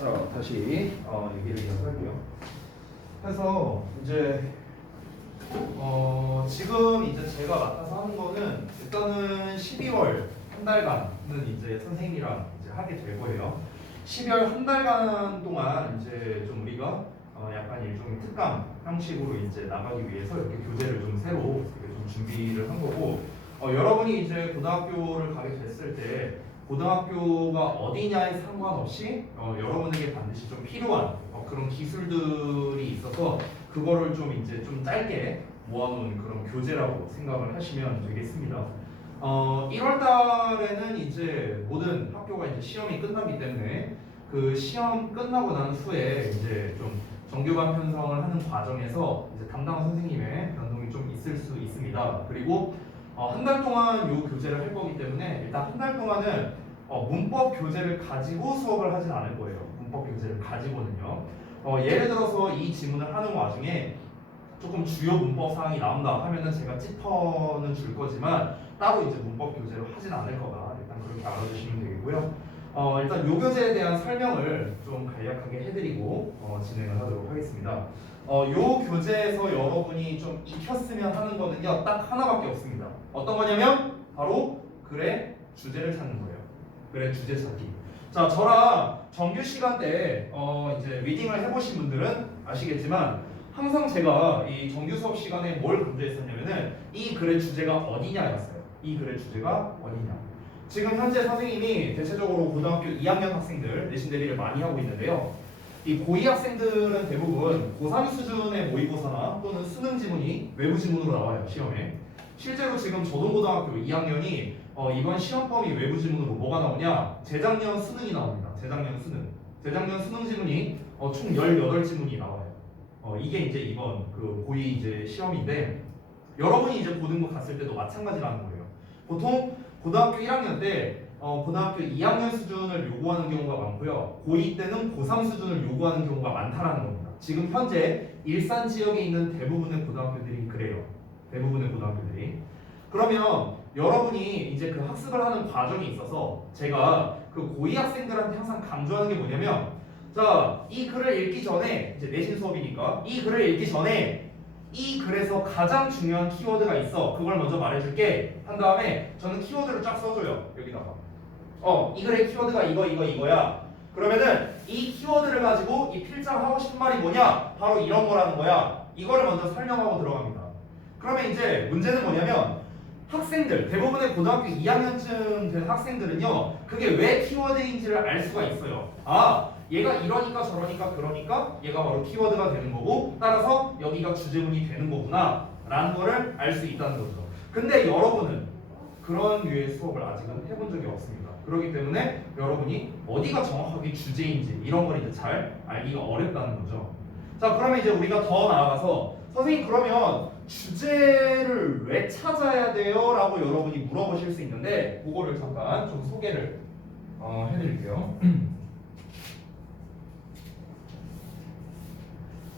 자, 다시 얘기를 이어갈게요. 그래서 이제 지금 이제 제가 맡아서 하는 거는 일단은 12월 한 달간은 이제 선생님이랑 이제 하게 될 거예요. 12월 한 달간 동안 이제 좀 우리가 약간 일종의 특강 형식으로 이제 나가기 위해서 이렇게 교재를 좀 새로 이렇게 좀 준비를 한 거고, 여러분이 이제 고등학교를 가게 됐을 때 고등학교가 어디냐에 상관없이 여러분에게 반드시 좀 필요한 그런 기술들이 있어서 그거를 좀 이제 좀 짧게 모아놓은 그런 교재라고 생각을 하시면 되겠습니다. 1월 달에는 이제 모든 학교가 이제 시험이 끝나기 때문에 그 시험 끝나고 난 후에 이제 좀 정규반 편성을 하는 과정에서 이제 담당 선생님의 변동이 좀 있을 수 있습니다. 그리고 한 달 동안 이 교재를 할 거기 때문에 일단 한 달 동안은 문법 교재를 가지고 수업을 하진 않을 거예요. 문법 교재를 가지고는요. 예를 들어서 이 지문을 하는 와중에 조금 주요 문법 사항이 나온다 하면은 제가 짚어는 줄 거지만 따로 이제 문법 교재로 하진 않을 거다. 일단 그렇게 알아주시면 되겠고요. 일단 요 교재에 대한 설명을 좀 간략하게 해드리고 진행을 하도록 하겠습니다. 요 교재에서 여러분이 좀 익혔으면 하는 거는요, 딱 하나밖에 없습니다. 어떤 거냐면 바로 글의 주제를 찾는 거예요. 글의 주제 찾기. 자, 저랑 정규 시간 때 이제 리딩을 해보신 분들은 아시겠지만 항상 제가 이 정규 수업 시간에 뭘 강조했었냐면은 이 글의 주제가 어디냐였어요. 이 글의 주제가 어디냐. 지금 현재 선생님이 대체적으로 고등학교 2학년 학생들 내신 대리를 많이 하고 있는데요. 이 고2 학생들은 대부분 고3 수준의 모의고사나 또는 수능 지문이 외부 지문으로 나와요, 시험에. 실제로 지금 저동고등학교 2학년이 이번 시험 범위 외부 지문으로 뭐가 나오냐? 재작년 수능이 나옵니다. 재작년 수능. 재작년 수능 지문이 총 18지문이 나와요. 이게 이제 이번 그 고2 이제 시험인데, 여러분이 이제 고등부 갔을 때도 마찬가지라는 거예요. 보통 고등학교 1학년 때 고등학교 2학년 수준을 요구하는 경우가 많고요. 고2 때는 고3 수준을 요구하는 경우가 많다라는 겁니다. 지금 현재 일산 지역에 있는 대부분의 고등학교들이 그래요. 대부분의 고등학교들이. 그러면 여러분이 이제 그 학습을 하는 과정에 있어서 제가 그 고2 학생들한테 항상 강조하는 게 뭐냐면, 자, 이 글을 읽기 전에 이제 내신 수업이니까 이 글을 읽기 전에 이 글에서 가장 중요한 키워드가 있어. 그걸 먼저 말해줄게. 한 다음에 저는 키워드를 쫙 써줘요. 여기다가. 이 글의 키워드가 이거야. 그러면은 이 키워드를 가지고 이 필자가 하고 싶은 말이 뭐냐? 바로 이런 거라는 거야. 이거를 먼저 설명하고 들어갑니다. 그러면 이제 문제는 뭐냐면 학생들, 대부분의 고등학교 2학년쯤 된 학생들은요, 그게 왜 키워드인지를 알 수가 있어요. 얘가 이러니까 저러니까 그러니까 얘가 바로 키워드가 되는 거고, 따라서 여기가 주제문이 되는 거구나 라는 거를 알 수 있다는 거죠. 근데 여러분은 그런 류의 수업을 아직은 해본 적이 없습니다. 그렇기 때문에 여러분이 어디가 정확하게 주제인지 이런 걸 이제 잘 알기가 어렵다는 거죠. 자, 그러면 이제 우리가 더 나아가서 선생님, 그러면 주제를 왜 찾아야 돼요? 라고 여러분이 물어보실 수 있는데, 그거를 잠깐 좀 소개를 해드릴게요.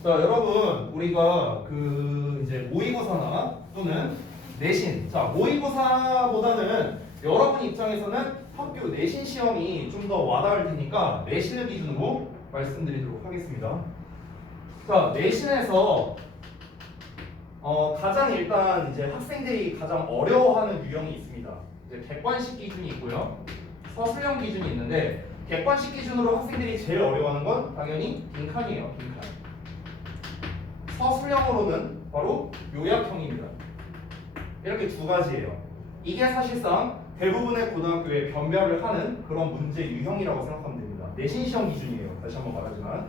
자, 여러분, 우리가 그 이제 모의고사나 또는 내신, 자, 모의고사보다는 여러분 입장에서는 학교 내신 시험이 좀 더 와닿을 테니까 내신을 기준으로 말씀드리도록 하겠습니다. 자, 내신에서 가장 일단 이제 학생들이 가장 어려워하는 유형이 있습니다. 이제 객관식 기준이 있고요, 서술형 기준이 있는데, 객관식 기준으로 학생들이 제일 어려워하는 건 당연히 빈칸이에요. 빈칸. 서술형으로는 바로 요약형입니다. 이렇게 두 가지예요. 이게 사실상 대부분의 고등학교에 변별을 하는 그런 문제 유형이라고 생각하면 됩니다. 내신 시험 기준이에요. 다시 한번 말하지만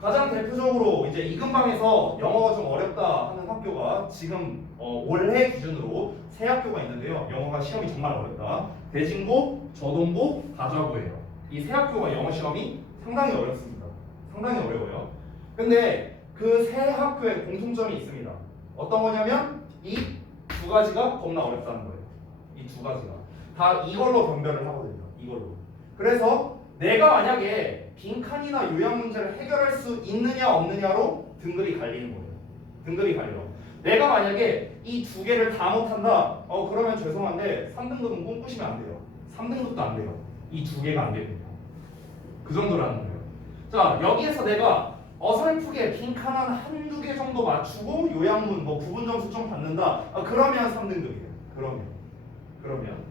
가장 대표적으로 이제 이근방에서 영어가 좀 어렵다 하는 학교가 지금 올해 기준으로 세 학교가 있는데요. 영어가 시험이 정말 어렵다. 대진고, 저동고, 가좌고예요. 이 세 학교가 영어 시험이 상당히 어렵습니다. 상당히 어려워요. 근데 그 세 학교에 공통점이 있습니다. 어떤 거냐면 이 두 가지가 겁나 어렵다는 거예요. 이 두 가지가 다 이걸로 변별을 하거든요. 이걸로. 그래서 내가 만약에 빈칸이나 요약 문제를 해결할 수 있느냐 없느냐로 등급이 갈리는 거예요. 등급이 갈려. 내가 만약에 이 두 개를 다 못한다. 그러면 죄송한데 3등급은 꿈꾸시면 안 돼요. 3등급도 안 돼요. 이 두 개가 안 됩니다. 그 정도라는 거예요. 자, 여기에서 내가 어설프게 빈칸 한두 개 정도 맞추고 요약문 뭐 구분 점수 좀 받는다. 그러면 3등급이에요. 그러면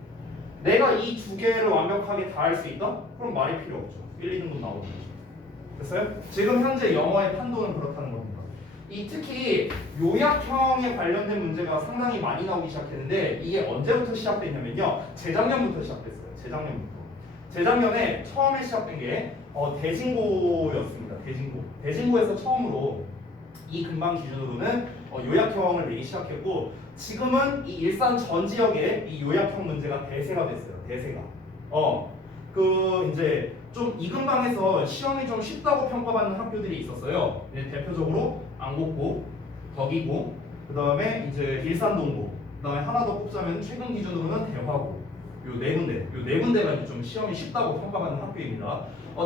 내가 이 두 개를 완벽하게 다 할 수 있다? 그럼 말이 필요 없죠. 1, 2등급 나오는 거죠. 됐어요? 지금 현재 영어의 판도는 그렇다는 겁니다. 이 특히 요약형에 관련된 문제가 상당히 많이 나오기 시작했는데 이게 언제부터 시작됐냐면요. 재작년부터 시작됐어요. 재작년에 처음에 시작된 게 대진고였습니다. 대진고에서 처음으로 이 근방 기준으로는 요약형을 내기 시작했고 지금은 이 일산 전 지역에 이 요약형 문제가 대세가 됐어요. 그 이제 좀 이 근방에서 시험이 좀 쉽다고 평가받는 학교들이 있었어요. 대표적으로 안국고, 덕이고, 그 다음에 이제 일산동고, 그 다음에 하나 더 꼽자면 최근 기준으로는 대화고. 요 네 군데가 이제 좀 시험이 쉽다고 평가받는 학교입니다.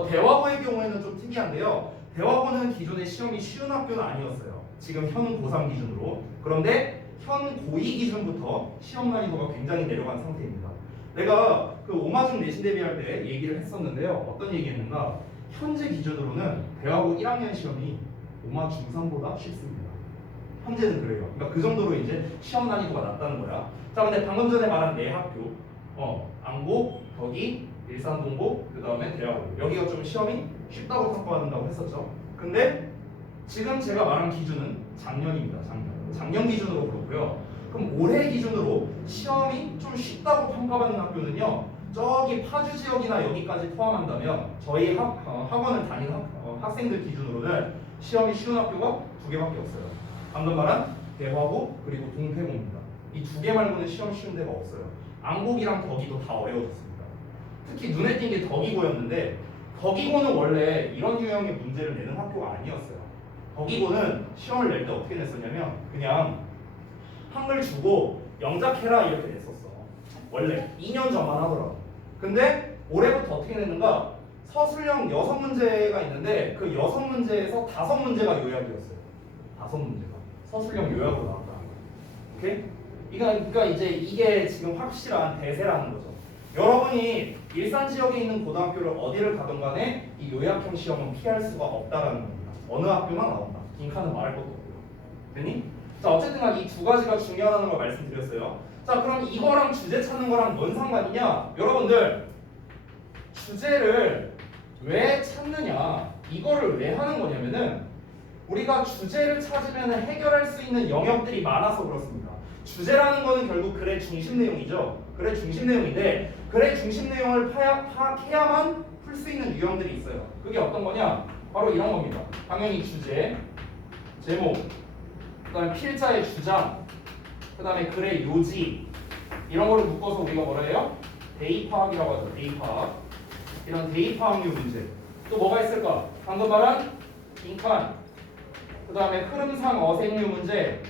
대화고의 경우에는 좀 특이한데요. 대화고는 기존에 시험이 쉬운 학교는 아니었어요. 지금 현 고3 기준으로. 그런데 현 고2 기준부터 시험 난이도가 굉장히 내려간 상태입니다. 내가 그 오마중 내신 대비할 때 얘기를 했었는데요. 어떤 얘기했는가? 현재 기준으로는 대화고 1학년 시험이 오마 중3보다 쉽습니다. 현재는 그래요. 그러니까 그 정도로 이제 시험 난이도가 낮다는 거야. 자, 근데 방금 전에 말한 네 학교, 안고, 덕이, 일산동고, 그 다음에 대화고. 여기가 좀 시험이 쉽다고 평가받는다고 했었죠. 근데 지금 제가 말한 기준은 작년입니다. 작년 기준으로 그렇고요. 그럼 올해 기준으로 시험이 좀 쉽다고 평가받는 학교는요. 저기 파주 지역이나 여기까지 포함한다면 저희 학원을 다니는 학생들 기준으로는 시험이 쉬운 학교가 두 개밖에 없어요. 방금 말한 대화고 그리고 동태고입니다. 이 두 개 말고는 시험 쉬운 데가 없어요. 안국이랑 덕이도 다 어려워졌습니다. 특히 눈에 띈 게 덕이고였는데 덕이고는 원래 이런 유형의 문제를 내는 학교가 아니었어요. 덕이고는 시험을 낼 때 어떻게 냈었냐면 그냥 한글 주고 영작해라 이렇게 냈었어. 원래 2년 전만 하더라고. 근데 올해부터 어떻게 냈는가? 서술형 6문제가 있는데 그 6문제에서 5문제가 요약이었어요. 5문제가 서술형 요약으로 나왔다는 거예요. 오케이? 그러니까 이제 이게 지금 확실한 대세라는 거죠. 여러분이 일산 지역에 있는 고등학교를 어디를 가든 간에 이 요약형 시험은 피할 수가 없다라는 겁니다. 어느 학교나 나온다. 빈칸은 말할 것도 없고요. 됐니? 자, 어쨌든 이 두 가지가 중요하다는 걸 말씀드렸어요. 자, 그럼 이거랑 주제 찾는 거랑 뭔 상관이냐? 여러분들 주제를 왜 찾느냐? 이거를 왜 하는 거냐면은 우리가 주제를 찾으면 해결할 수 있는 영역들이 많아서 그렇습니다. 주제라는 거는 결국 글의 중심 내용이죠. 글의 중심 내용인데 글의 중심 내용을 파악해야만 풀 수 있는 유형들이 있어요. 그게 어떤 거냐? 바로 이런 겁니다. 당연히 주제, 제목, 그 다음에 필자의 주장, 그 다음에 글의 요지 이런 거를 묶어서 우리가 뭐라 해요? 대입파악이라고 하죠. 대입파악. 이런 대입파악류 문제. 또 뭐가 있을까? 방금 말한 빈칸, 그 다음에 흐름상 어색류 문제,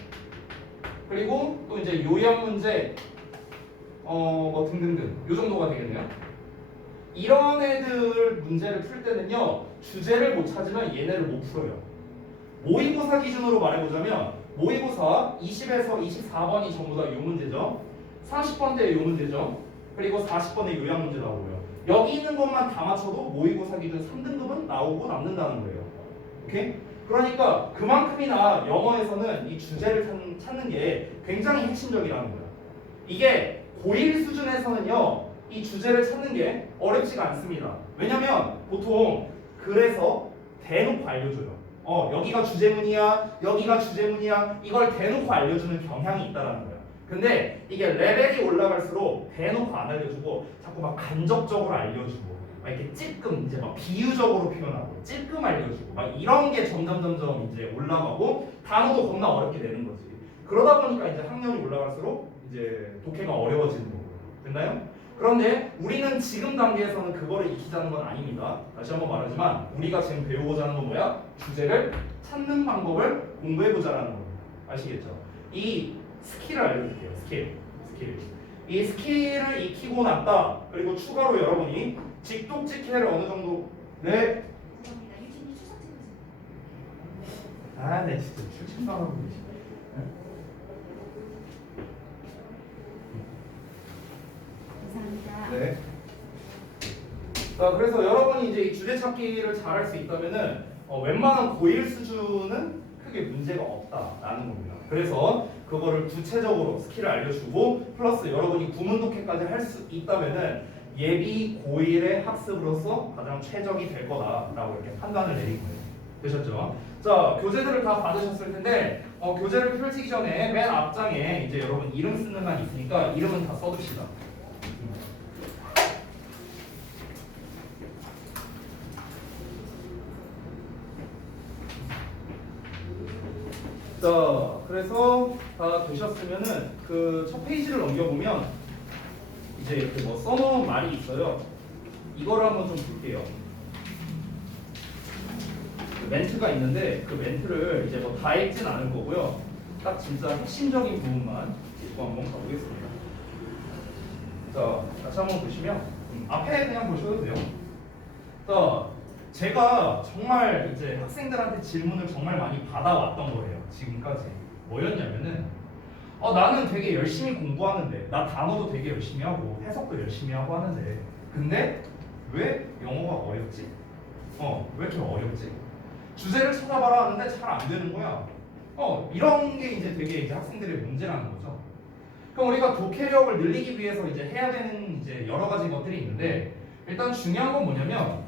그리고 또 이제 요약 문제, 뭐 등등등 요 정도가 되겠네요. 이런 애들 문제를 풀 때는요 주제를 못 찾으면 얘네를 못 풀어요. 모의고사 기준으로 말해보자면 모의고사 20에서 24번이 전부 다 요 문제죠. 30번대 요 문제죠. 그리고 40번의 요약 문제 나오고요. 여기 있는 것만 다 맞춰도 모의고사 기준 3등급은 나오고 남는다는 거예요. 오케이? 그러니까 그만큼이나 영어에서는 이 주제를 찾는 게 굉장히 핵심적이라는 거예요. 이게 고1 수준에서는요 이 주제를 찾는 게 어렵지가 않습니다. 왜냐면 보통 글에서 대놓고 알려줘요. 여기가 주제문이야, 여기가 주제문이야, 이걸 대놓고 알려주는 경향이 있다라는 거예요. 근데 이게 레벨이 올라갈수록 대놓고 안 알려주고 자꾸 막 간접적으로 알려주고 막 이렇게 찔끔 이제 막 비유적으로 표현하고 찔끔 알려주고 막 이런 게 점점 이제 올라가고 단어도 겁나 어렵게 되는 거지. 그러다 보니까 이제 학년이 올라갈수록 이제 독해가 어려워지는 거고요. 됐나요? 그런데 우리는 지금 단계에서는 그거를 익히자는 건 아닙니다. 다시 한번 말하지만 우리가 지금 배우고자 하는 건 뭐야? 주제를 찾는 방법을 공부해보자라는 겁니다. 아시겠죠? 이 스킬을 알려줄게요. 스킬. 이 스킬을 익히고 났다. 그리고 추가로 여러분이 직독직해를 어느 정도 네. 감사합니다. 유진이 추석 찍으세요. 네 진짜 출첵당하고 계시네. 감사합니다. 네. 자, 그래서 여러분이 이제 이 주제 찾기를 잘할 수 있다면은 웬만한 고1 수준은 크게 문제가 없다라는 겁니다. 그래서 그거를 구체적으로 스킬을 알려주고 플러스 여러분이 구문 독해까지 할 수 있다면은 예비 고1의 학습으로서 가장 최적이 될 거다라고 이렇게 판단을 내린 거예요. 되셨죠? 자, 교재들을 다 받으셨을 텐데 교재를 펼치기 전에 맨 앞장에 이제 여러분 이름 쓰는 欄이 있으니까 이름은 다 써둡시다. 자, 그래서 다 되셨으면은 그 첫 페이지를 넘겨보면 이제 이렇게 뭐 써놓은 말이 있어요. 이거를 한번 좀 볼게요. 그 멘트가 있는데 그 멘트를 이제 뭐 다 읽진 않을 거고요. 딱 진짜 핵심적인 부분만 읽고 한번 가보겠습니다. 자, 같이 한번 보시면 앞에 그냥 보셔도 돼요. 자, 제가 정말 이제 학생들한테 질문을 정말 많이 받아왔던 거예요. 지금까지 뭐였냐면은 나는 되게 열심히 공부하는데 나 단어도 되게 열심히 하고 해석도 열심히 하고 하는데 근데 왜 영어가 어렵지? 왜 이렇게 어렵지? 주제를 찾아봐라 하는데 잘 안 되는 거야. 이런 게 이제 되게 이제 학생들의 문제라는 거죠. 그럼 우리가 독해력을 늘리기 위해서 이제 해야 되는 이제 여러 가지 것들이 있는데 일단 중요한 건 뭐냐면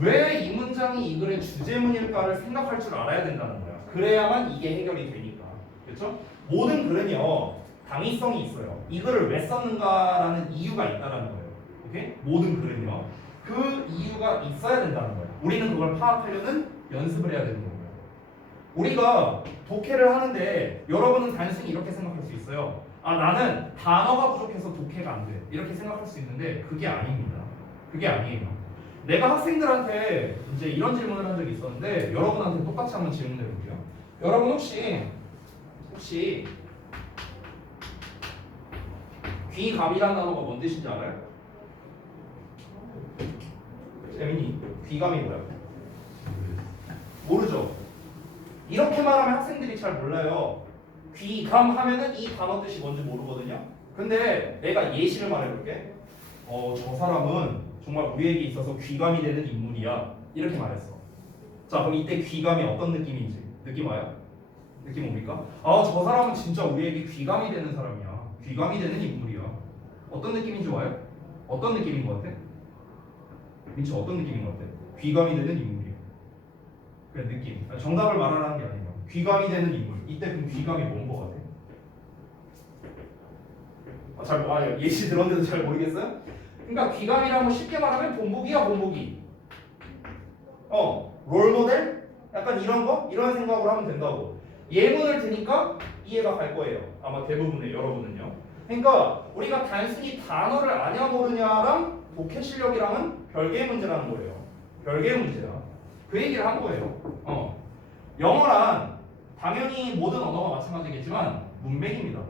왜 이 문장이 이 글의 주제문일까를 생각할 줄 알아야 된다는 거야. 그래야만 이게 해결이 되니까. 그렇죠? 모든 글은요 당위성이 있어요. 이 글을 왜 썼는가라는 이유가 있다라는 거예요. 오케이? 모든 글은요 그 이유가 있어야 된다는 거예요. 우리는 그걸 파악하려는 연습을 해야 되는 거고요. 우리가 독해를 하는데 여러분은 단순히 이렇게 생각할 수 있어요. 나는 단어가 부족해서 독해가 안 돼. 이렇게 생각할 수 있는데 그게 아닙니다. 그게 아니에요. 내가 학생들한테 이제 이런 질문을 한 적이 있었는데 여러분한테 똑같이 한번 질문해 볼게요. 여러분 혹시 귀감이라는 단어가 뭔 뜻인지 알아요? 재민이 귀감이 뭐야? 모르죠? 이렇게 말하면 학생들이 잘 몰라요. 귀감 하면은 이 단어 뜻이 뭔지 모르거든요. 근데 내가 예시를 말해볼게. 저 사람은 정말 우리에게 있어서 귀감이 되는 인물이야. 이렇게 말했어. 자, 그럼 이때 귀감이 어떤 느낌인지 느낌 와요? 느낌 옵니까? 저 사람은 진짜 우리에게 귀감이 되는 사람이야. 귀감이 되는 인물이야. 어떤 느낌인지 와요? 어떤 느낌인 것 같아? 민철 어떤 느낌인 것 같아? 귀감이 되는 인물이야. 그래 느낌. 정답을 말하라는 게 아니에요. 귀감이 되는 인물. 이때 그럼 귀감이 뭔 것 같아? 예시 들었는데도 잘 모르겠어요? 그러니까 귀감이라는 거 쉽게 말하면 본보기야 본보기. 롤모델? 약간 이런 거? 이런 생각으로 하면 된다고. 예문을 드니까 이해가 갈 거예요. 아마 대부분의 여러분은요. 그러니까 우리가 단순히 단어를 아냐 모르냐랑 독해 실력이랑은 별개의 문제라는 거예요. 별개의 문제야. 그 얘기를 한 거예요. 영어란 당연히 모든 언어가 마찬가지겠지만 문맥입니다.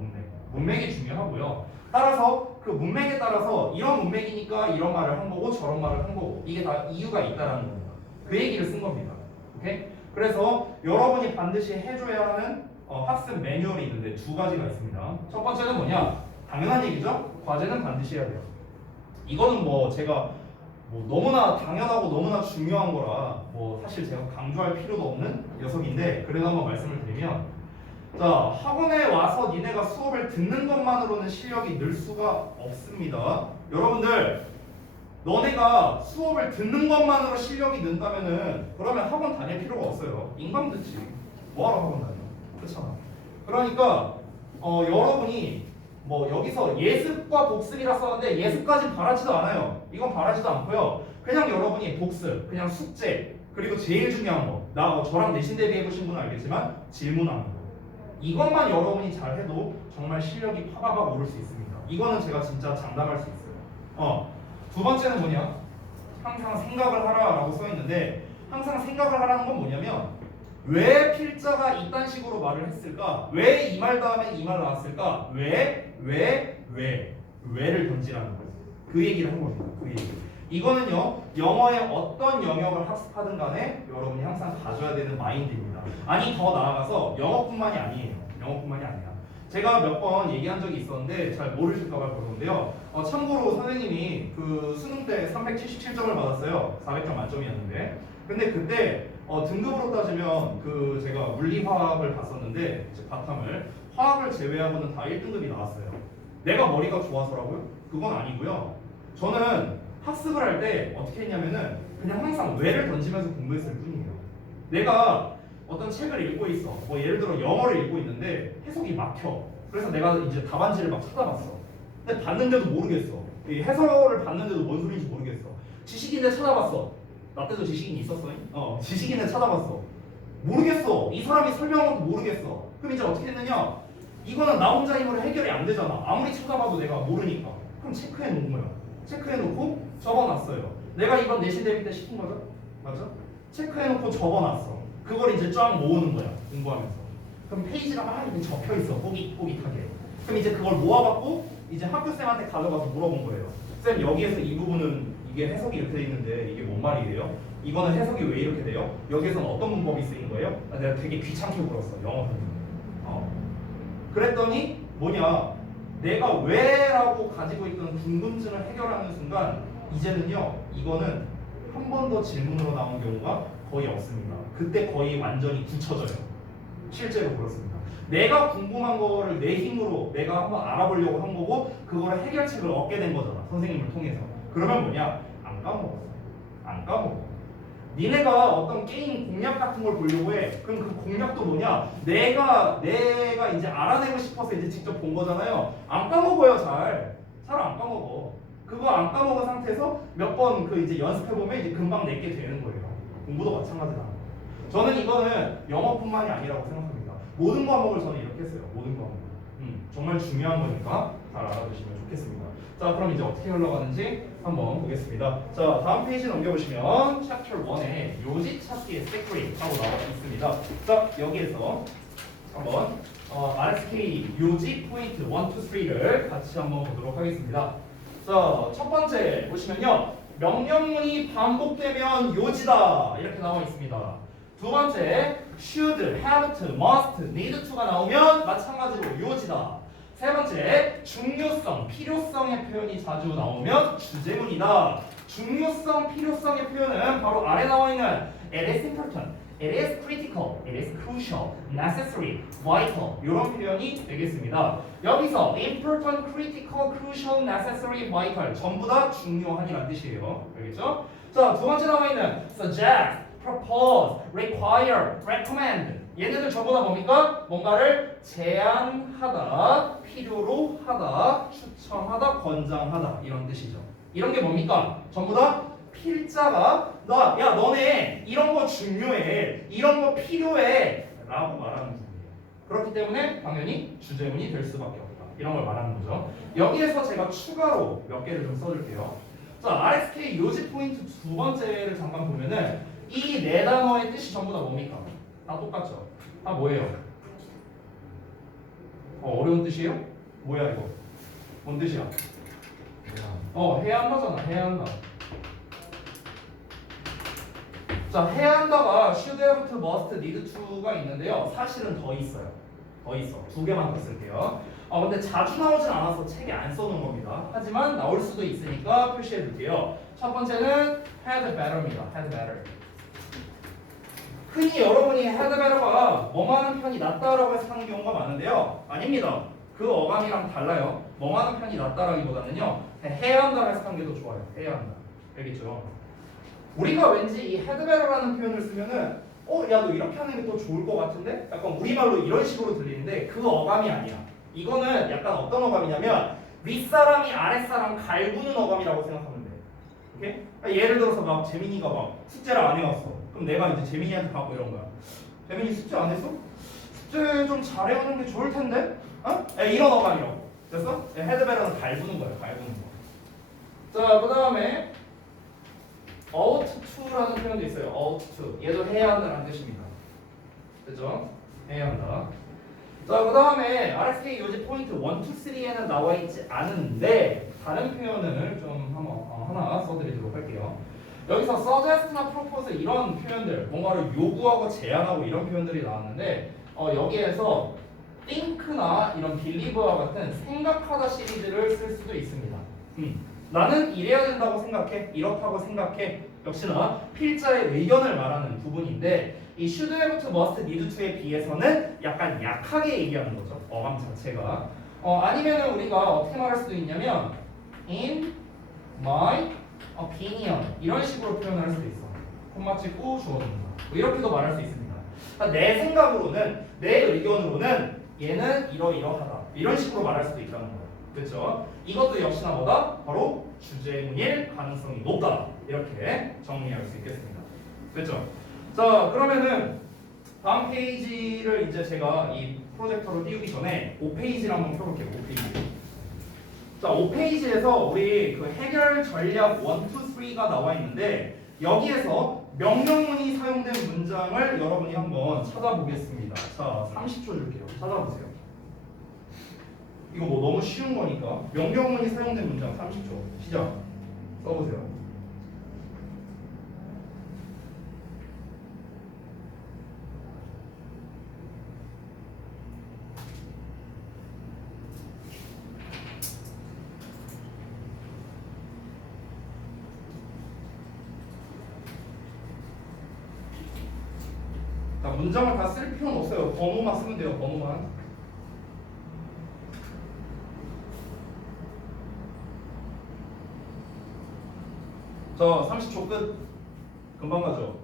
문맥이 중요하고요. 따라서 그 문맥에 따라서 이런 문맥이니까 이런 말을 한 거고 저런 말을 한 거고 이게 다 이유가 있다라는 겁니다. 그 얘기를 쓴 겁니다. 오케이? 그래서 여러분이 반드시 해줘야 하는 학습 매뉴얼이 있는데 두 가지가 있습니다. 첫 번째는 뭐냐? 당연한 얘기죠. 과제는 반드시 해야 돼요. 이거는 뭐 제가 너무나 당연하고 너무나 중요한 거라 사실 제가 강조할 필요도 없는 녀석인데 그래도 한번 말씀을 드리면 자, 학원에 와서 니네가 수업을 듣는 것만으로는 실력이 늘 수가 없습니다. 여러분들 너네가 수업을 듣는 것만으로 실력이 는다면은 그러면 학원 다닐 필요가 없어요. 인강 듣지. 뭐하러 학원 다녀? 그렇잖아. 그러니까 여러분이 여기서 예습과 복습이라 썼는데 예습까지 바라지도 않아요. 이건 바라지도 않고요. 그냥 여러분이 복습, 그냥 숙제, 그리고 제일 중요한 거, 저랑 내신 대비해 보신 분은 알겠지만 질문하는 거. 이것만 여러분이 잘해도 정말 실력이 파바박 오를 수 있습니다. 이거는 제가 진짜 장담할 수 있어요. 두 번째는 뭐냐? 항상 생각을 하라라고 써 있는데 항상 생각을 하라는 건 뭐냐면 왜 필자가 이딴 식으로 말을 했을까? 왜 이 말 다음에 이 말 나왔을까? 왜를 던지라는 거예요. 그 얘기를 한 겁니다. 그 얘기. 이거는요 영어의 어떤 영역을 학습하든 간에 여러분이 항상 가져야 되는 마인드입니다. 아니 더 나아가서 영어뿐만이 아니에요. 영어뿐만이 아니야. 제가 몇 번 얘기한 적이 있었는데 잘 모르실까 봐 그러는데요. 참고로 선생님이 그 수능 때 377점을 받았어요. 400점 만점이었는데. 근데 그때 등급으로 따지면 그 제가 물리화학을 봤었는데 이제 바탕을 화학을 제외하고는 다 1등급이 나왔어요. 내가 머리가 좋아서라고요? 그건 아니고요. 저는 학습을 할 때 어떻게 했냐면은 그냥 항상 외를 던지면서 공부했을 뿐이에요. 내가 어떤 책을 읽고 있어. 뭐 예를 들어 영어를 읽고 있는데 해석이 막혀. 그래서 내가 이제 답안지를 막 찾아봤어. 근데 봤는데도 모르겠어. 이 해설을 봤는데도 뭔 소리인지 모르겠어. 지식인에 찾아봤어. 나 때도 지식인이 있었어. 지식인에 찾아봤어. 모르겠어. 이 사람이 설명한 것도 모르겠어. 그럼 이제 어떻게 됐느냐? 이거는 나 혼자 힘으로 해결이 안 되잖아. 아무리 찾아봐도 내가 모르니까. 그럼 체크해 놓은 거야. 체크해 놓고 적어놨어요. 내가 이번 내신 대비 때 시킨 거죠? 맞아? 체크해 놓고 적어놨어. 그걸 이제 쫙 모으는 거야. 공부하면서. 그럼 페이지가 막 이렇게 적혀 있어. 꼬깃꼬깃하게. 그럼 이제 그걸 모아갖고 이제 학교쌤한테 가져가서 물어본 거예요. 쌤 여기에서 이 부분은 이게 해석이 이렇게 돼 있는데 이게 뭔 말이에요? 이거는 해석이 왜 이렇게 돼요? 여기에서는 어떤 문법이 쓰인 거예요? 내가 되게 귀찮게 물었어. 영어 선생님. 그랬더니 뭐냐? 내가 왜라고 가지고 있던 궁금증을 해결하는 순간 이제는요. 이거는 한 번 더 질문으로 나온 경우가 거의 없습니다. 그때 거의 완전히 굳혀져요. 실제로 그렇습니다. 내가 궁금한 거를 내 힘으로 내가 한번 알아보려고 한 거고 그거를 해결책을 얻게 된 거잖아. 선생님을 통해서. 그러면 뭐냐? 안 까먹었어. 안 까먹어. 니네가 어떤 게임 공략 같은 걸 보려고 해. 그럼 그 공략도 뭐냐? 내가 이제 알아내고 싶어서 이제 직접 본 거잖아요. 안 까먹어요, 잘 안 까먹어. 그거 안 까먹은 상태에서 몇 번 그 이제 연습해 보면 이제 금방 내게 되는 거예요. 공부도 마찬가지다. 저는 이거는 영어뿐만이 아니라고 생각합니다. 모든 과목을 저는 이렇게 했어요. 모든 과목. 정말 중요한 거니까 잘 알아두시면 좋겠습니다. 자, 그럼 이제 어떻게 흘러가는지 한번 보겠습니다. 자, 다음 페이지 넘겨보시면 챕터 1에 요지 찾기의 secret라고 나와 있습니다. 자, 여기에서 한번 RSK 요지 포인트 1, 2, 3를 같이 한번 보도록 하겠습니다. 자, 첫 번째 보시면요. 명령문이 반복되면 요지다 이렇게 나와 있습니다. 두 번째 should, have to, must, need to가 나오면 마찬가지로 요지다. 세 번째 중요성, 필요성의 표현이 자주 나오면 주제문이다. 중요성, 필요성의 표현은 바로 아래 나와 있는 it is important, it is critical, it is crucial, necessary, vital 이런 표현이 되겠습니다. 여기서 important, critical, crucial, necessary, vital 전부 다 중요한이라는 뜻이에요. 알겠죠? 자, 두 번째 나와 있는 suggest, propose, require, recommend 얘네들 전부 다 뭡니까? 뭔가를 제안하다, 필요로 하다, 추천하다, 권장하다 이런 뜻이죠. 이런 게 뭡니까? 전부 다 필자가 야 너네 이런 거 중요해, 이런 거 필요해 라고 말하는 문제예요. 그렇기 때문에 당연히 주제문이 될 수밖에 없다. 이런 걸 말하는 거죠. 여기에서 제가 추가로 몇 개를 좀 써줄게요. 자, RSK 요지 포인트 두 번째를 잠깐 보면은 이 네 단어의 뜻이 전부 다 뭡니까? 다 똑같죠? 다 뭐예요? 어려운 뜻이에요? 뭐야 이거? 뭔 뜻이야? 해야 한다잖아. 해야 한다. 자, 해야 한다가 should, have to, must, need to가 있는데요. 사실은 더 있어요. 더 있어. 두 개만 더 쓸게요. 근데 자주 나오진 않아서 책에 안 써놓은 겁니다. 하지만 나올 수도 있으니까 표시해 둘게요. 첫 번째는 had better입니다. had better. 흔히 여러분이 had better가 뭐만한 편이 낫다라고 해서 하는 경우가 많은데요. 아닙니다. 그 어감이랑 달라요. 뭐만한 편이 낫다라기보다는요. 해야 한다고 해서 하는 게 더 좋아요. 해야 한다. 알겠죠? 우리가 왠지 이 had better라는 표현을 쓰면은 야 너 이렇게 하는 게 더 좋을 것 같은데? 약간 우리말로 이런 식으로 들리는데 그 어감이 아니야. 이거는 약간 어떤 어감이냐면 윗사람이 아랫사람 갈구는 어감이라고 생각하면 돼. 오케이? 예를 들어서 막 재민이가 막 숙제를 안 해왔어. 그럼 내가 이제 재민이한테 가고 이런 거야. 재민이 숙제 안 했어? 숙제 좀 잘해오는 게 좋을 텐데? 이런 어감이라고. 됐어? 헤드베러는 갈구는 거야. 갈구는 거. 자, 그 다음에 ought to라는 표현도 있어요. ought to. 얘도 해야 한다는 뜻입니다. 그죠? 해야 한다. 자, 그 다음에 RSK 요지 포인트 1, 2, 3에는 나와 있지 않은데 다른 표현을 좀 하나 써드리도록 할게요. 여기서 suggest나 propose 이런 표현들, 뭔가를 요구하고 제안하고 이런 표현들이 나왔는데 여기에서 think나 이런 believe와 같은 생각하다 시리즈를 쓸 수도 있습니다. 나는 이래야 된다고 생각해, 이렇다고 생각해. 역시나 필자의 의견을 말하는 부분인데 이 should have to, must, need to에 비해서는 약간 약하게 얘기하는 거죠. 어감 자체가. 아니면은 우리가 어떻게 말할 수도 있냐면 in my opinion 이런 식으로 표현할 수도 있어. 콤마 찍고 주어놓는다. 뭐 이렇게도 말할 수 있습니다. 그러니까 내 생각으로는, 내 의견으로는 얘는 이러이러하다. 이런 식으로 말할 수도 있다는 거예요. 그렇죠? 이것도 역시나 뭐다? 바로 주제문일 가능성이 높다. 이렇게 정리할 수 있겠습니다. 됐죠? 자, 그러면은 다음 페이지를 이제 제가 이 프로젝터로 띄우기 전에 5페이지를 한번 펴볼게요. 5페이지. 자, 5페이지에서 우리 그 해결 전략 1, 2, 3가 나와 있는데 여기에서 명령문이 사용된 문장을 여러분이 한번 찾아보겠습니다. 자, 30초 줄게요. 찾아보세요. 이거 뭐 너무 쉬운 거니까 명령문이 사용된 문장 30초 시작. 써보세요. 자, 문장을 다 쓸 필요는 없어요. 번호만 쓰면 돼요. 번호만. 자, 30초 끝. 금방 가죠.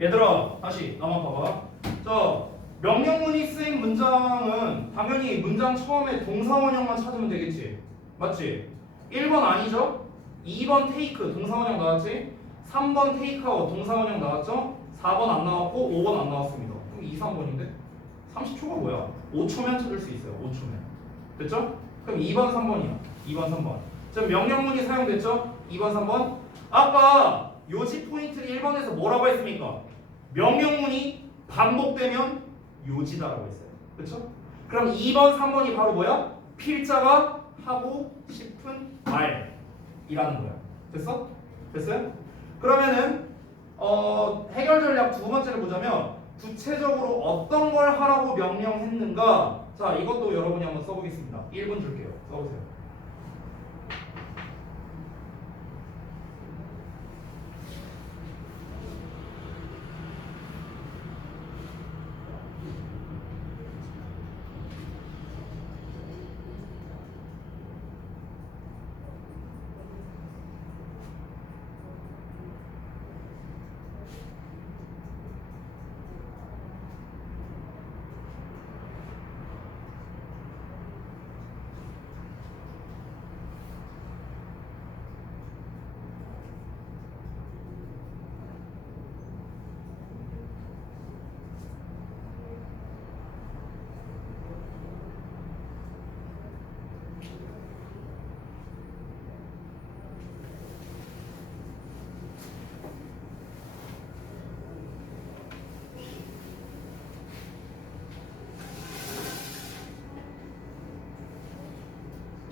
얘들아, 다시 나만 봐봐. 자, 명령문이 쓰인 문장은 당연히 문장 처음에 동사원형만 찾으면 되겠지. 맞지? 1번 아니죠? 2번 테이크 동사원형 나왔지? 3번 테이크아웃 동사원형 나왔죠? 4번 안 나왔고 5번 안 나왔습니다. 그럼 2, 3번인데? 30초가 뭐야? 5초면 찾을 수 있어요. 5초면. 됐죠? 그럼 2번, 3번이야. 2번, 3번. 지금 명령문이 사용됐죠? 2번, 3번. 아까 요지 포인트를 1번에서 뭐라고 했습니까? 명령문이 반복되면 요지다라고 했어요. 그렇죠? 그럼 2번, 3번이 바로 뭐야? 필자가 하고 싶은 말이라는 거야. 됐어? 됐어요? 그러면은 해결 전략 두 번째를 보자면 구체적으로 어떤 걸 하라고 명령했는가? 자, 이것도 여러분이 한번 써보겠습니다. 1분 줄게요. 써보세요.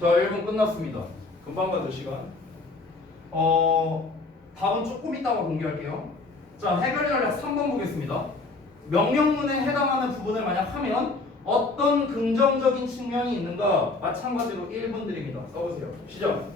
자, 1분 끝났습니다. 금방 가죠, 시간. 답은 조금 이따가 공개할게요. 자, 해결 전략 3번 보겠습니다. 명령문에 해당하는 부분을 만약 하면 어떤 긍정적인 측면이 있는가? 마찬가지로 1분 드립니다. 써보세요. 시작.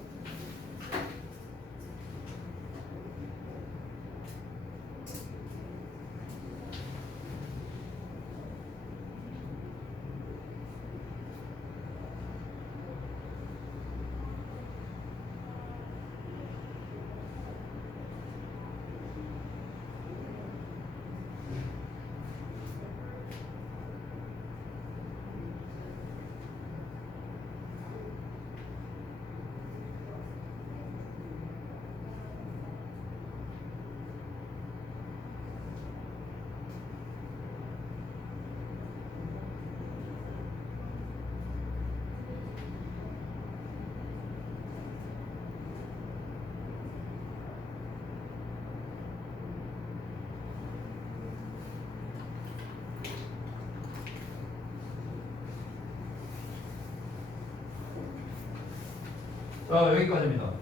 자, 여기까지입니다.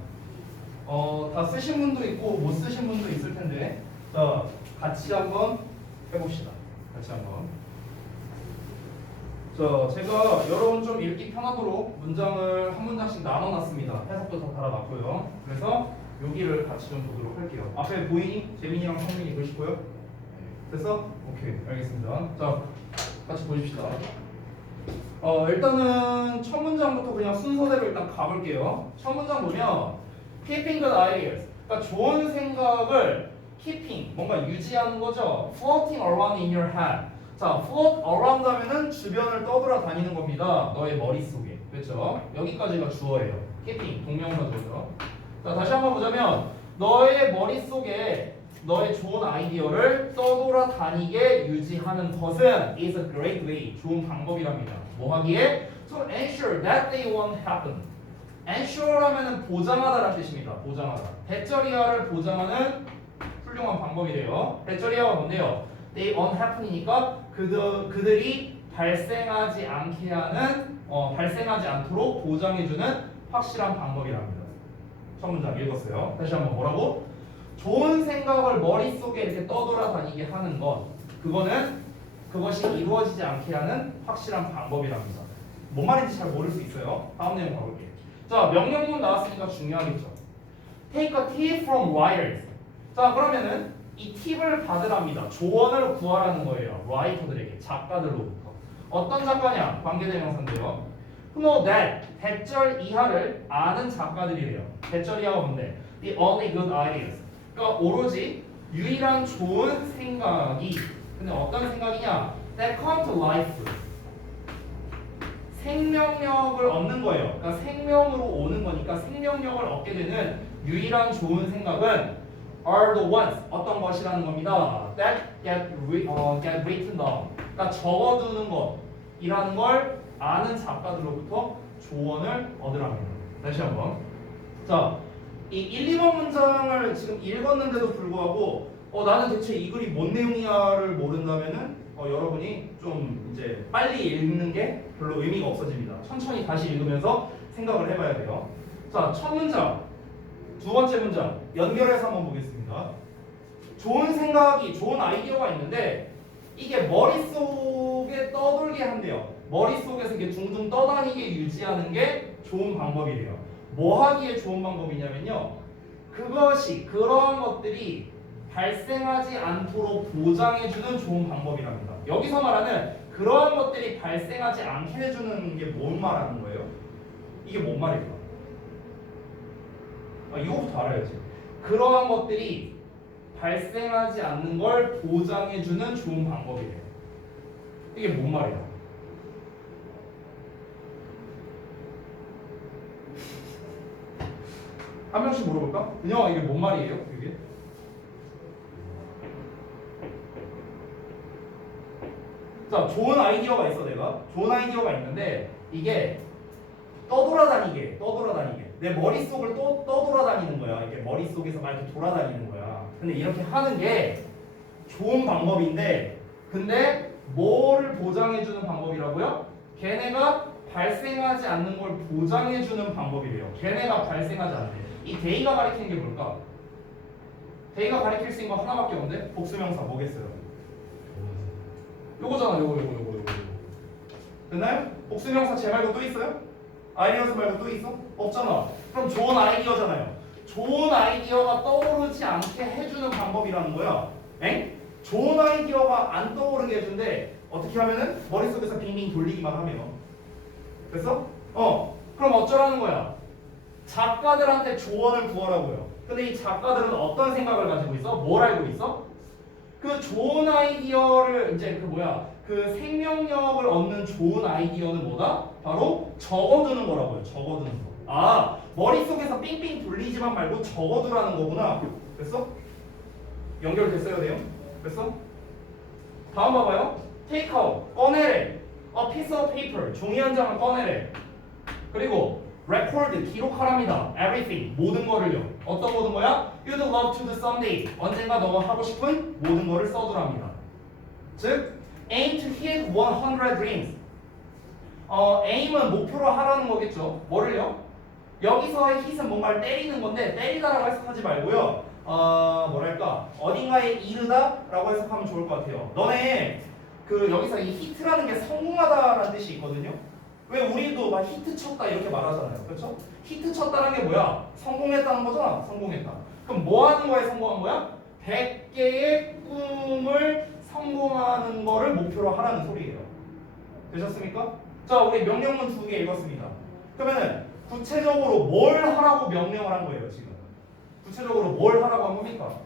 다 쓰신 분도 있고 못 쓰신 분도 있을 텐데, 자, 같이 한번 해봅시다. 같이 한번. 자, 제가 여러분 좀 읽기 편하도록 문장을 한 문장씩 나눠놨습니다. 해석도 다 달아놨고요. 그래서 여기를 같이 좀 보도록 할게요. 앞에 보이니? 재민이랑 성민이 글씨 보여? 됐어? 오케이, 알겠습니다. 자, 같이 보십시다. 일단은 첫 문장부터 그냥 순서대로 일단 가볼게요. 첫 문장 보면 keeping good ideas. 그러니까 좋은 생각을 keeping, 뭔가 유지하는 거죠. floating around in your head. 자, float around 하면은 주변을 떠돌아 다니는 겁니다. 너의 머릿속에. 그렇죠? 여기까지가 주어예요. keeping, 동명사죠. 자, 다시 한번 보자면 너의 머릿속에 너의 좋은 아이디어를 떠돌아 다니게 유지하는 것은 is a great way. 좋은 방법이랍니다. 뭐 하기에? To ensure that they won't happen. ensure하면은 보장하다라는 뜻입니다. 보장하다. 대절이하를 보장하는 훌륭한 방법이래요. 대절이하가 뭔데요? They won't happen이니까 그들이 발생하지 않게 하는 발생하지 않도록 보장해주는 확실한 방법이랍니다. 첫 문장 읽었어요. 다시 한번 뭐라고? 좋은 생각을 머릿속에 이렇게 떠돌아다니게 하는 것, 그것이 이루어지지 않게 하는 확실한 방법이랍니다. 뭔 말인지 잘 모를 수 있어요. 다음 내용 가볼게요. 자, 명령문 나왔으니까 중요하겠죠. Take a tip from writers. 자, 그러면은 이 팁을 받으랍니다. 조언을 구하라는 거예요. 라이터들에게, 작가들로부터. 어떤 작가냐? 관계대명사인데요. Who know that 대절 이하를 아는 작가들이래요. 대절 이하가 뭔데? The only good ideas. 그러니까 오로지 유일한 좋은 생각이, 근데 어떤 생각이냐? That come to life. 생명력을 얻는 거예요. 그러니까 생명으로 오는 거니까 생명력을 얻게 되는 유일한 좋은 생각은 are the ones, 어떤 것이라는 겁니다. That get written down. 그러니까 적어두는 것이라는 걸 아는 작가들로부터 조언을 얻으랍니다. 다시 한번. 자, 이 1, 2번 문장을 지금 읽었는데도 불구하고 나는 대체 이 글이 뭔 내용이야를 모른다면은 여러분이 좀 이제 빨리 읽는 게 별로 의미가 없어집니다. 천천히 다시 읽으면서 생각을 해봐야 돼요. 자, 첫 문장, 두 번째 문장 연결해서 한번 보겠습니다. 좋은 생각이, 좋은 아이디어가 있는데 이게 머릿속에 떠돌게 한대요. 머릿속에서 이게 둥둥 떠다니게 유지하는 게 좋은 방법이래요. 뭐 하기에 좋은 방법이냐면요, 그러한 것들이 발생하지 않도록 보장해주는 좋은 방법이랍니다. 여기서 말하는 그러한 것들이 발생하지 않게 해주는 게 뭔 말하는 거예요? 이게 뭔 말일까? 이거부터 알아야지. 그러한 것들이 발생하지 않는 걸 보장해주는 좋은 방법이래요. 이게 뭔 말이야? 한 명씩 물어볼까? 은영아, 이게 뭔 말이에요? 이게? 자, 좋은 아이디어가 있어. 내가 좋은 아이디어가 있는데 이게 떠돌아다니게 내 머릿속을 떠돌아다니는 거야. 이게 머릿속에서 막 이렇게 돌아다니는 거야. 근데 이렇게 하는 게 좋은 방법인데, 근데 뭐를 보장해주는 방법이라고요? 걔네가 발생하지 않는 걸 보장해주는 방법이래요. 걔네가 발생하지 않대. 이 데이가 가리키는 게 뭘까? 데이가 가리킬 수 있는 거 하나밖에 없는데 복수명사 뭐겠어요? 요거잖아. 요거. 됐나요? 복수명사 쟤 말고 또 있어요? 아이디어스 말고 또 있어? 없잖아. 그럼 좋은 아이디어잖아요. 좋은 아이디어가 떠오르지 않게 해주는 방법이라는 거야. 엥? 좋은 아이디어가 안 떠오르게 해준대. 어떻게 하면은? 머릿속에서 빙빙 돌리기만 하면. 됐어? 그럼 어쩌라는 거야? 작가들한테 조언을 구하라고요. 근데 이 작가들은 어떤 생각을 가지고 있어? 뭘 알고 있어? 그 좋은 아이디어를 이제 그 생명력을 얻는 좋은 아이디어는 뭐다? 바로 적어두는 거라고요. 적어두는 거. 머릿속에서 삥삥 돌리지만 말고 적어두라는 거구나. 됐어? 연결됐어요, 내용? 됐어? 다음 봐봐요. Take out, 꺼내래. A piece of paper, 종이 한 장을 꺼내래. 그리고 record, 기록하랍니다. Everything, 모든 거를요. 어떤 모든 거야? You'd love to do someday. 언젠가 너가 하고 싶은 모든 거를 써두랍니다. 즉, aim to hit 100 dreams. aim은 목표로 하라는 거겠죠. 뭐를요? 여기서의 hit은 뭔가를 때리는 건데 때리다라고 해석하지 말고요. 어딘가에 이르다라고 해석하면 좋을 것 같아요. 너네 그 여기서 이 히트라는 게 성공하다라는 뜻이 있거든요. 왜 우리도 막 히트 쳤다 이렇게 말하잖아요. 그렇죠? 히트 쳤다는 게 뭐야? 성공했다는 거잖아. 성공했다. 그럼 뭐 하는 거에 성공한 거야? 100개의 꿈을 성공하는 거를 목표로 하라는 소리예요. 되셨습니까? 자, 우리 명령문 2개 읽었습니다. 그러면은 구체적으로 뭘 하라고 명령을 한 거예요, 지금? 구체적으로 뭘 하라고 한 겁니까?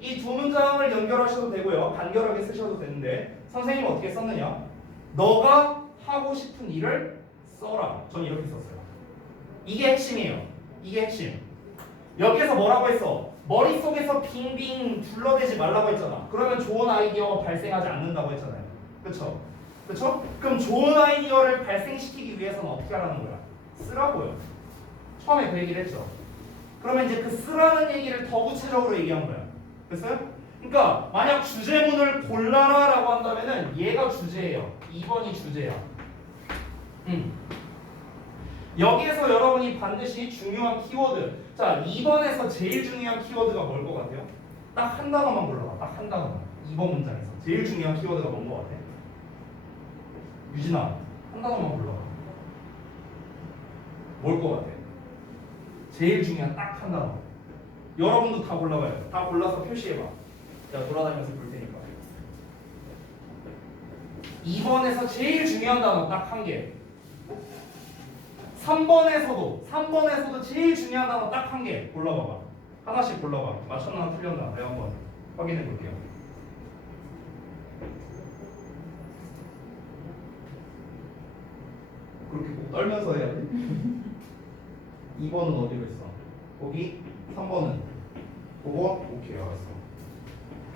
이 두 문장을 연결하셔도 되고요. 간결하게 쓰셔도 되는데 선생님은 어떻게 썼느냐? 너가 하고 싶은 일을 써라. 전 이렇게 썼어요. 이게 핵심이에요. 이게 핵심. 여기에서 뭐라고 했어? 머릿속에서 빙빙 둘러대지 말라고 했잖아. 그러면 좋은 아이디어가 발생하지 않는다고 했잖아요. 그쵸? 그쵸? 그럼 좋은 아이디어를 발생시키기 위해서는 어떻게 하라는 거야? 쓰라고요. 처음에 그 얘기를 했죠. 그러면 이제 그 쓰라는 얘기를 더 구체적으로 얘기한 거야. 됐어요? 그러니까 만약 주제문을 골라라 라고 한다면은 얘가 주제예요. 2번이 주제야. 여기에서 여러분이 반드시 중요한 키워드. 자, 2번에서 제일 중요한 키워드가 뭘 것 같아요? 딱 한 단어만 골라봐. 딱 한 단어만. 2번 문장에서 제일 중요한 키워드가 뭔 것 같아? 유진아, 한 단어만 골라봐. 뭘 것 같아? 제일 중요한 딱 한 단어. 여러분도 다 골라봐요. 다 골라서 표시해봐. 자, 돌아다니면서 볼 테니까. 2번에서 제일 중요한 단어 딱 한 개. 3번에서도 제일 중요한 단어 딱 한 개 골라봐봐. 하나씩 골라봐. 맞췄나 틀렸나 내가 한번 확인해 볼게요. 그렇게 꼭 떨면서 해야 돼? 2번은 어디로 있어? 거기. 3번은 그거? 오케이, 알았어.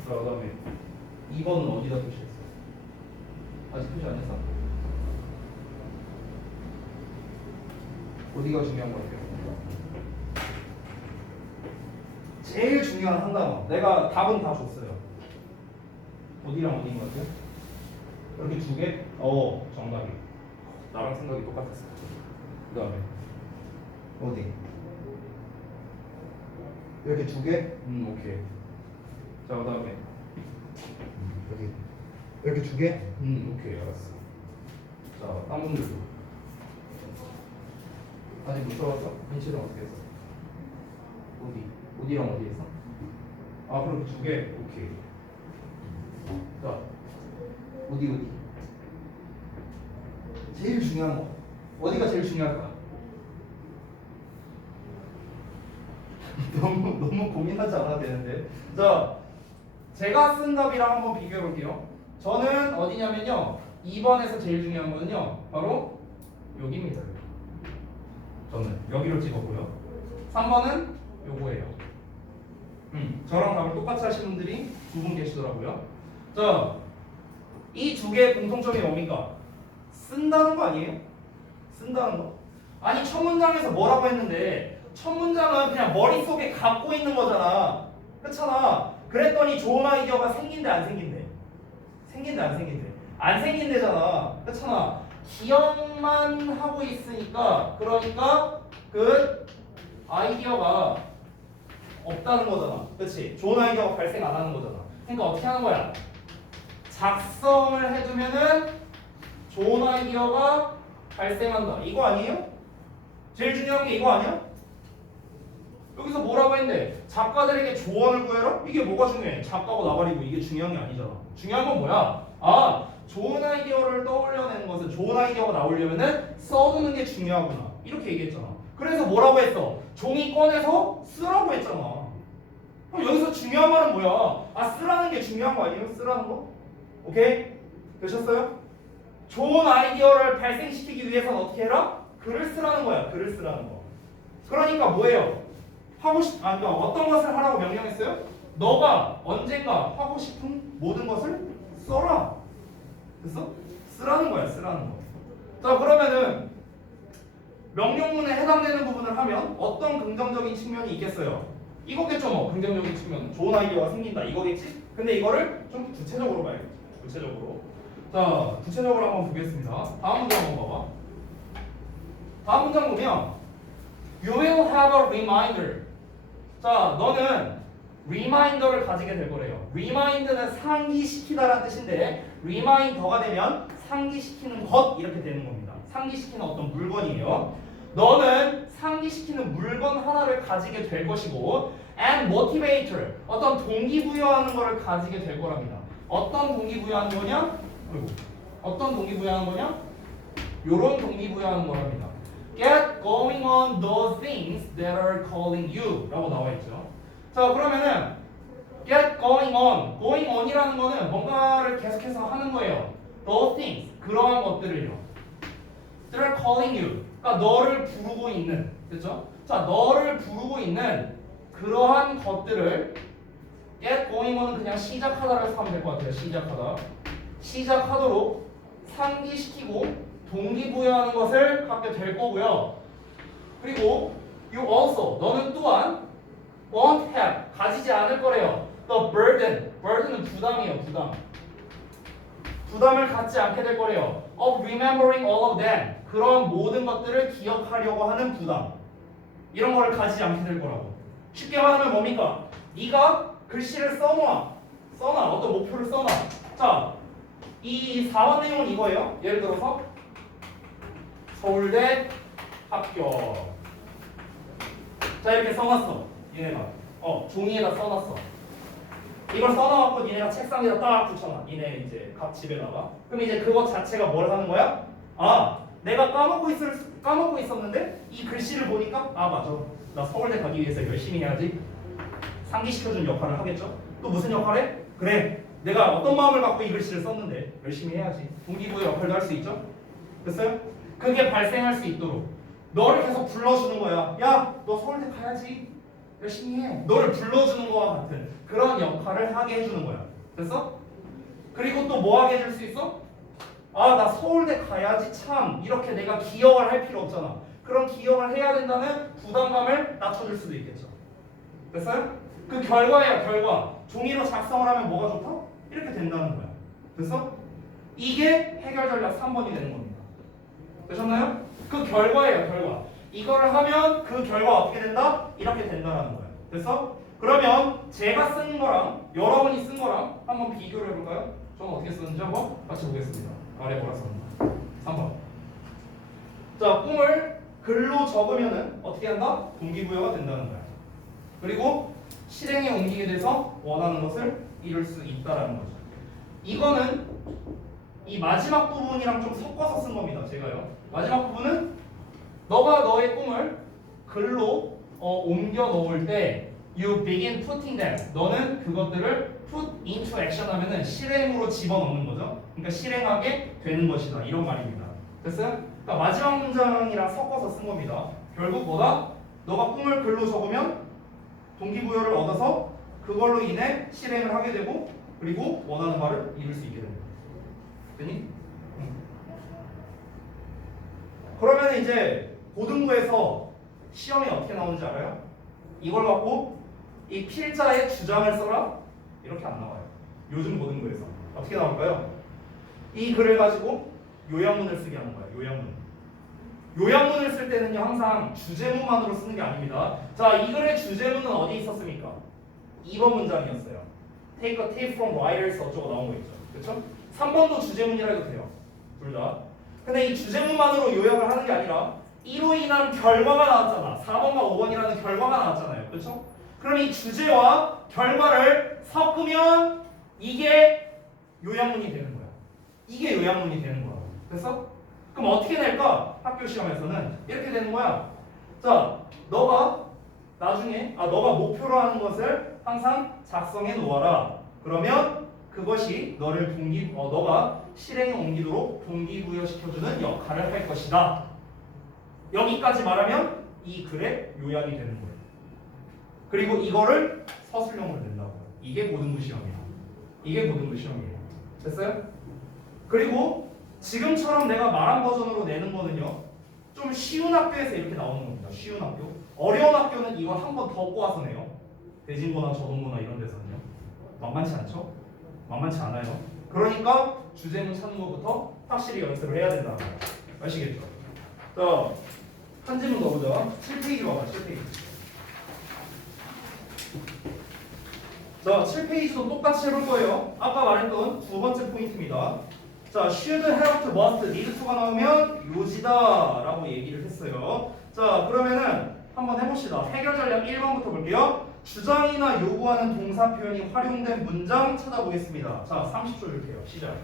자, 그 다음에 2번은 어디다 표시했어? 아직 표시 안 했어? 어디가 중요한 것 같아요? 제일 중요한 한 단어. 내가 답은 다 줬어요. 어디랑 어디인 것 같아요? 이렇게 두 개? 정답이. 나랑 생각이 똑같았어. 그 다음에 어디? 이렇게 두 개? 오케이. 자, 그 다음에 여기 이렇게 두 개? 오케이, 알았어. 자, 딴 분들도 아직 못 들어봤어? 현실은 어떻게 했어? 어디랑 어디 했어? 아, 그럼 두 개? 오케이. 자, 어디? 제일 중요한 거. 어디가 제일 중요할까? 너무 고민하지 않아도 되는데. 자, 제가 쓴 답이랑 한번 비교해 볼게요. 저는 어디냐면요. 2번에서 제일 중요한 거는요. 바로 여기입니다. 저는 여기로 찍었고요. 3번은 요거예요. 저랑 답을 똑같이 하신 분들이 두 분 계시더라고요. 자, 이 두 개의 공통점이 뭡니까? 쓴다는 거 아니에요? 쓴다는 거. 아니, 첫 문장에서 뭐라고 했는데 첫 문장은 그냥 머릿속에 갖고 있는 거잖아. 그렇잖아. 그랬더니 좋은 아이디어가 생긴대 안 생긴대? 생긴대 안 생긴대? 안 생긴대잖아. 그렇잖아. 기억만 하고 있으니까 그러니까 그 아이디어가 없다는 거잖아. 그렇지? 좋은 아이디어가 발생 안 하는 거잖아. 그러니까 어떻게 하는 거야? 작성을 해두면은 좋은 아이디어가 발생한다. 이거 아니에요? 제일 중요한 게 이거 아니야? 여기서 뭐라고 했는데 작가들에게 조언을 구해라? 이게 뭐가 중요해? 작가고 나발이고 이게 중요한 게 아니잖아. 중요한 건 뭐야? 아, 좋은 아이디어를 떠올려내는 것은 좋은 아이디어가 나오려면은 써두는 게 중요하구나. 이렇게 얘기했잖아. 그래서 뭐라고 했어? 종이 꺼내서 쓰라고 했잖아. 그럼 여기서 중요한 말은 뭐야? 아, 쓰라는 게 중요한 거 아니에요? 쓰라는 거? 오케이? 되셨어요? 좋은 아이디어를 발생시키기 위해서는 어떻게 해라? 글을 쓰라는 거야. 글을 쓰라는 거. 그러니까 뭐예요? 그러니까 어떤 것을 하라고 명령했어요? 너가 언젠가 하고 싶은 모든 것을 써라. 됐어? 쓰라는 거야. 쓰라는 거. 자, 그러면은 명령문에 해당되는 부분을 하면 어떤 긍정적인 측면이 있겠어요? 이거겠죠, 뭐. 긍정적인 측면. 좋은 아이디어가 생긴다. 이거겠지? 근데 이거를 좀 구체적으로 봐야겠지. 구체적으로. 자, 구체적으로 한번 보겠습니다. 다음 문장 한번 봐봐. 다음 문장 보면 You will have a reminder. 자, 너는 리마인더를 가지게 될 거래요. 리마인드는 상기시키다라는 뜻인데 리마인더가 되면 상기시키는 것 이렇게 되는 겁니다. 상기시키는 어떤 물건이에요. 너는 상기시키는 물건 하나를 가지게 될 것이고 and motivator 어떤 동기부여하는 것을 가지게 될 거랍니다. 어떤 동기부여하는 거냐? 아이고. 어떤 동기부여하는 거냐? 요런 동기부여하는 거랍니다. Get going on those things that are calling you 라고 나와 있죠. 자 그러면은 get going on, going on이라는 거는 뭔가를 계속해서 하는 거예요. Those things, 그러한 것들을요. that are calling you, 그러니까 너를 부르고 있는, 그렇죠? 자 너를 부르고 있는 그러한 것들을 get going on은 그냥 시작하다라고 해서 하면 될 것 같아요. 시작하다, 시작하도록 상기시키고 동기부여하는 것을 갖게 될 거고요. 그리고 you also, 너는 또한 won't have, 가지지 않을 거래요. The burden, burden은 부담이에요. 부담. 부담을 갖지 않게 될 거래요. Of remembering all of them, 그런 모든 것들을 기억하려고 하는 부담. 이런 거를 가지지 않게 될 거라고. 쉽게 말하면 뭡니까? 네가 글씨를 써놔. 어떤 목표를 써놔. 자, 이 4번 내용은 이거예요. 예를 들어서 서울대 합격. 자 이렇게 써놨어. 니네가 종이에다 써놨어. 이걸 써놔갖고 니네가 책상에다 딱 붙여놔. 니네 이제 각 집에다가. 그럼 이제 그것 자체가 뭘 하는 거야? 아 내가 까먹고 있었는데 이 글씨를 보니까 아 맞아. 나 서울대 가기 위해서 열심히 해야지. 상기시켜준 역할을 하겠죠. 또 무슨 역할을 해? 그래. 내가 어떤 마음을 갖고 이 글씨를 썼는데 열심히 해야지. 동기부여 역할도 할 수 있죠. 됐어요? 그게 발생할 수 있도록 너를 계속 불러주는 거야. 야, 너 서울대 가야지. 열심히 해. 너를 불러주는 거와 같은 그런 역할을 하게 해주는 거야. 됐어? 그리고 또 뭐 하게 해줄 수 있어? 아, 나 서울대 가야지 참. 이렇게 내가 기억을 할 필요 없잖아. 그런 기억을 해야 된다는 부담감을 낮춰줄 수도 있겠죠. 됐어요? 그 결과예요, 결과. 종이로 작성을 하면 뭐가 좋다? 이렇게 된다는 거야. 됐어? 이게 해결 전략 3번이 되는 겁니다. 되셨나요? 그 결과예요, 결과. 이거를 하면 그 결과 어떻게 된다? 이렇게 된다라는 거예요. 됐어? 그러면 제가 쓴 거랑 여러분이 쓴 거랑 한번 비교를 해볼까요? 저는 어떻게 썼는지 한번 같이 보겠습니다. 아래 뭐라 썼나? 3번. 자, 꿈을 글로 적으면은 어떻게 한다? 동기부여가 된다는 거야. 그리고 실행에 옮기게 돼서 원하는 것을 이룰 수 있다라는 거죠. 이거는 이 마지막 부분이랑 좀 섞어서 쓴 겁니다. 제가요. 마지막 부분은 너가 너의 꿈을 글로 옮겨 놓을 때 you begin putting them. 너는 그것들을 put into action 하면은 실행으로 집어넣는 거죠. 그러니까 실행하게 되는 것이다. 이런 말입니다. 됐어요? 그러니까 마지막 문장이랑 섞어서 쓴 겁니다. 결국 뭐다? 너가 꿈을 글로 적으면 동기부여를 얻어서 그걸로 인해 실행을 하게 되고 그리고 원하는 바를 이룰 수 있게 됩니다. 됐니? 그러면 이제 고등부에서 시험이 어떻게 나오는지 알아요? 이걸 갖고 이 필자의 주장을 써라? 이렇게 안 나와요. 요즘 고등부에서 어떻게 나올까요? 이 글을 가지고 요약문을 쓰게 하는 거예요. 요약문을 쓸 때는요 항상 주제문만으로 쓰는 게 아닙니다. 자, 이 글의 주제문은 어디 있었습니까? 2번 문장이었어요. Take a tip from writers 어쩌고 나온 거 있죠. 그렇죠? 3번도 주제문이라 해도 돼요. 둘 다. 근데 이 주제문만으로 요약을 하는 게 아니라 이로 인한 결과가 나왔잖아. 4번과 5번이라는 결과가 나왔잖아요. 그렇죠? 그럼 이 주제와 결과를 섞으면 이게 요약문이 되는 거야. 이게 요약문이 되는 거야. 됐어? 그럼 어떻게 낼까? 학교 시험에서는 이렇게 되는 거야. 자, 너가 나중에 너가 목표로 하는 것을 항상 작성해 놓아라. 그러면 그것이 너를 너가 실행에 옮기도록 동기부여시켜주는 역할을 할 것이다. 여기까지 말하면 이 글의 요약이 되는 거예요. 그리고 이거를 서술형으로 낸다고. 이게 고등부 시험이야. 이게 고등부 시험이에요. 됐어요? 그리고 지금처럼 내가 말한 버전으로 내는 거는요. 좀 쉬운 학교에서 이렇게 나오는 겁니다. 쉬운 학교. 어려운 학교는 이거 한 번 더 꼬아서 내요. 대진고나 저동고나 이런 데서는요. 만만치 않죠? 만만치 않아요. 그러니까 주제문 찾는 것부터 확실히 연습을 해야 된다. 아시겠죠? 자, 한 질문 더 보자. 7페이지 봐봐. 7페이지. 자, 7페이지도 똑같이 해볼 거예요. 아까 말했던 두 번째 포인트입니다. 자, should, have to, must, need to가 나오면 요지다 라고 얘기를 했어요. 자, 그러면은 한번 해봅시다. 해결 전략 1번부터 볼게요. 주장이나 요구하는 동사 표현이 활용된 문장 찾아보겠습니다. 자, 30초 줄게요. 시작.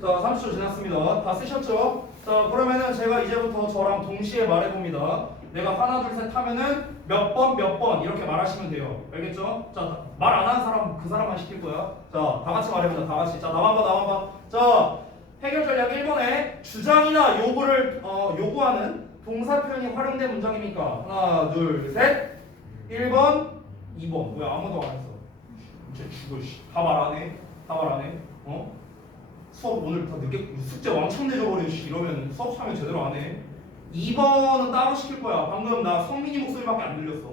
자, 30초 지났습니다. 다 쓰셨죠? 자, 그러면은 제가 이제부터 저랑 동시에 말해봅니다. 내가 하나, 둘, 셋 하면은 몇 번 이렇게 말하시면 돼요. 알겠죠? 자, 말 안 하는 사람 그 사람만 시킬 거야. 자, 다 같이 말해보자. 다 같이. 자, 나만 봐. 자, 해결 전략 1번에 주장이나 요구하는 동사 표현이 활용된 문장입니까? 하나, 둘, 셋. 1번, 2번. 왜 아무도 안 했어? 진짜 죽어, 씨. 다 말 안 해? 다 말 안 해? 어? 수업 오늘 다 늦게 숙제 왕창 내줘버려 이러면 수업 참여 제대로 안 해. 2번은 따로 시킬 거야. 방금 나 성민이 목소리밖에 안 들렸어.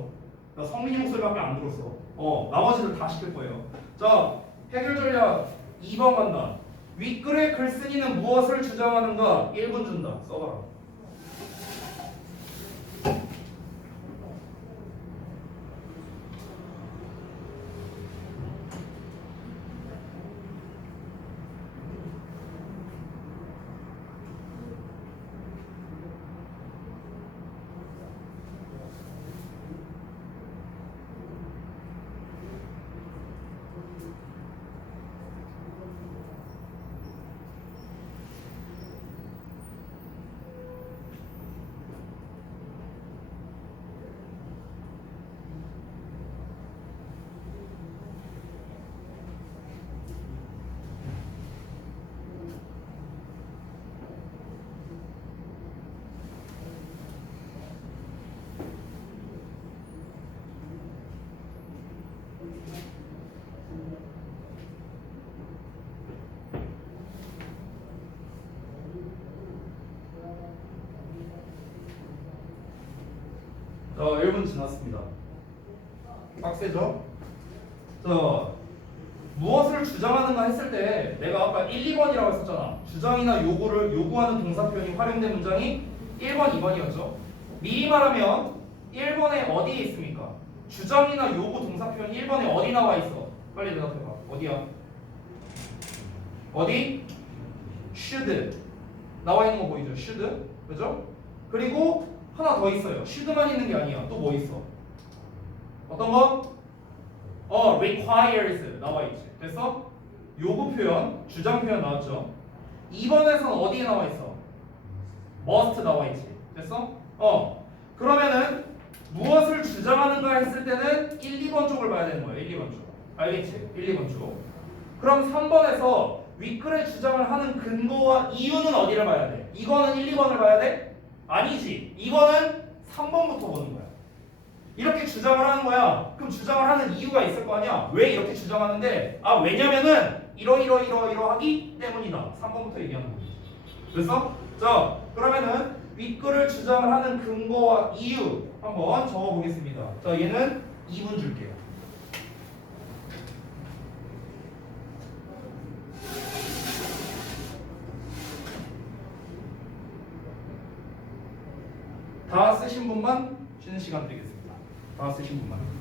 나 성민이 목소리밖에 안 들었어. 나머지들 다 시킬 거예요. 자, 해결 전략 2번 간다. 윗글의 글쓴이는 무엇을 주장하는가? 1분 준다. 써봐라. 자, 1분 지났습니다. 빡세죠? 자, 무엇을 주장하는가 했을 때 내가 아까 1, 2번이라고 했었잖아. 주장이나 요구하는 동사 표현이 활용된 문장이 1번, 2번이었죠. 미리 말하면 1번에 어디에 있습니까? 주장이나 요구 동사 표현이 1번에 어디 나와 있어? 빨리 대답해봐. 어디야? 어디? should 나와 있는 거 보이죠? should 그죠? 그리고 하나 더 있어요. should만 있는 게 아니야. 또 뭐 있어? 어떤 거? requires 나와 있지. 됐어? 요구 표현, 주장 표현 나왔죠. 2번에서는 어디에 나와 있어? must 나와 있지. 됐어? 그러면은 무엇을 주장하는가 했을 때는 1, 2번 쪽을 봐야 되는 거야. 1, 2번 쪽. 알겠지? 1, 2번 쪽. 그럼 3번에서 윗글의 주장을 하는 근거와 이유는 어디를 봐야 돼? 이거는 1, 2번을 봐야 돼? 아니지. 이거는 3번부터 보는 거야. 이렇게 주장을 하는 거야. 그럼 주장을 하는 이유가 있을 거 아니야. 왜 이렇게 주장하는데? 왜냐면은 이러하기 때문이다. 3번부터 얘기하는 거지. 됐어? 자, 그러면은 윗글을 주장을 하는 근거와 이유 한번 적어보겠습니다. 자, 얘는 2분 줄게요. 다 쓰신 분만 쉬는 시간 드리겠습니다. 다 쓰신 분만.